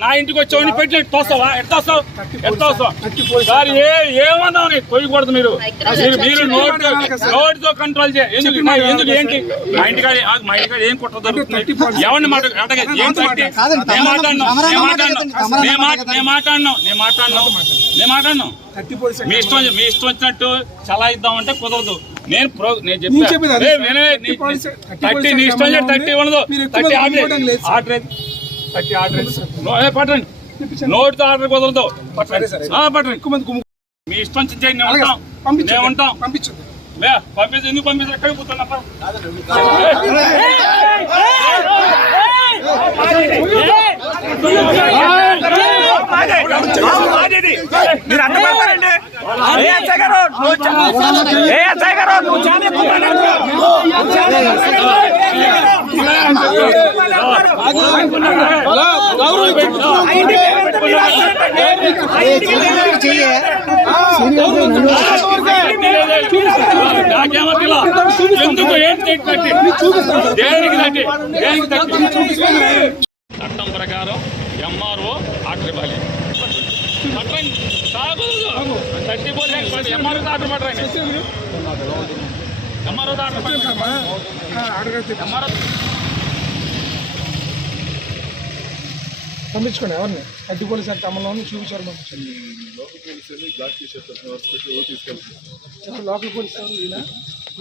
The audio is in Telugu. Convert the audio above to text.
నా ఇంటికి వచ్చావని పెట్టి తోస్తావా? ఎట్లా సార్ ఏమన్నావు? నీకు కొయ్యకూడదు. మీరు నోటితో కంట్రోల్ చేయండి. ఎందుకు ఏంటి మా ఇంటికాడ ఏం కుట్ర దొరుకుతుంది? ఎవరిని ఏం తట్టి నేను మాట్లాడినాను. మీ ఇష్టం వచ్చినట్టు చలా ఇద్దామంటే కుదరదు. నేను చెప్పాను నీ ఇష్టం థర్టీ ఉండదు. పట్టండి. నోటితో ఆర్డర్ కుదరదు. పట్టండి. మీ ఇష్టం చేయండి. మేము ఉంటాం. పంపించి ఎందుకు పంపిస్తే ఎక్కడికి పోతున్నా? మీరు అడ్డుపడతారండి. ఎందుకు చట్టం ప్రకారం ఎంఆర్ఓ ఆర్డర్ ఇవ్వాలి. పంపించుకోండి. ఎవరిని అడ్డు పోలీసు అంటే అమల్లో చూపించారు. పంపించండి. Local police